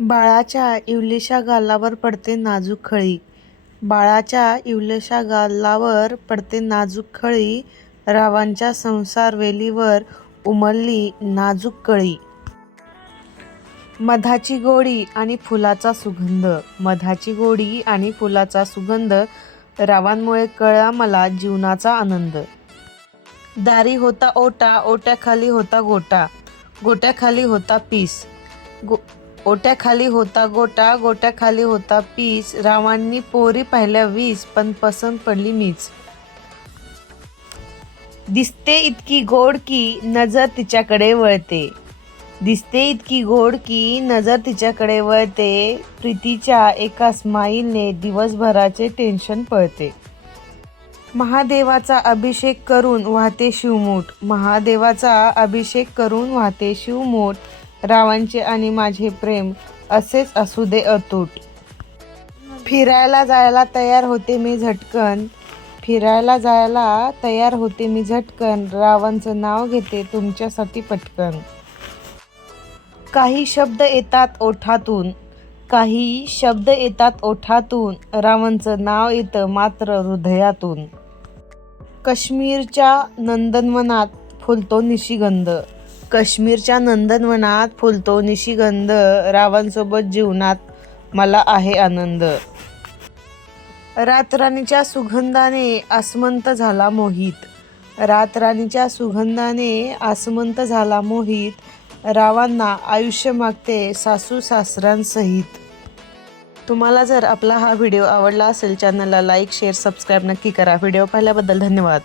बाळाच्या इवलेशा गालावर पडते नाजूक खळी. बाळाच्या इवलेशा गालावर पडते नाजूक खळी. रावांच्या संसार वेलीवर उमलली नाजूक कळी. मधाची गोडी आणि फुलाचा सुगंध. मधाची गोडी आणि फुलाचा सुगंध रावांमुळे कळला मला जीवनाचा आनंद. दारी होता ओटा ओट्याखाली होता गोटा. गोट्याखाली होता पीस. गो ओट्याखाली होता गोटा गोट्याखाली होता पीच रावांनी पोरी पाहिल्या वीस पण पसंत पडली मीच. दिसते इतकी गोड की नजर तिच्याकडे वळते. दिसते इतकी गोड की नजर तिच्याकडे वळते. प्रीतीच्या एका स्माईलने दिवसभराचे टेन्शन पळते. महादेवाचा अभिषेक करून वाहते शिवमूठ. महादेवाचा अभिषेक करून वाहते शिवमूठ. रावांचे आणि माझे प्रेम असेच असू दे अतूट. फिरायला जायला तयार होते मी झटकन. फिरायला जायला तयार होते मी झटकन. रावांचं नाव घेते तुमच्यासाठी पटकन. काही शब्द येतात ओठातून. काही शब्द येतात ओठातून. रावांचं नाव येतं मात्र हृदयातून. काश्मीरच्या नंदनवनात फुलतो निशिगंध. काश्मीरच्या नंदनवनात फुलतो निशिगंध रावांसोबत जीवनात मला आहे आनंद. रातराणीच्या सुगंधाने आसमंत झाला मोहित. रातराणीच्या सुगंधाने आसमंत झाला मोहित. रावांना आयुष्य मागते सासू सासऱ्यांसहित. तुम्हाला जर आपला हा व्हिडिओ आवडला असेल चॅनलला लाईक शेअर सबस्क्राईब नक्की करा. व्हिडिओ पाहिल्याबद्दल धन्यवाद.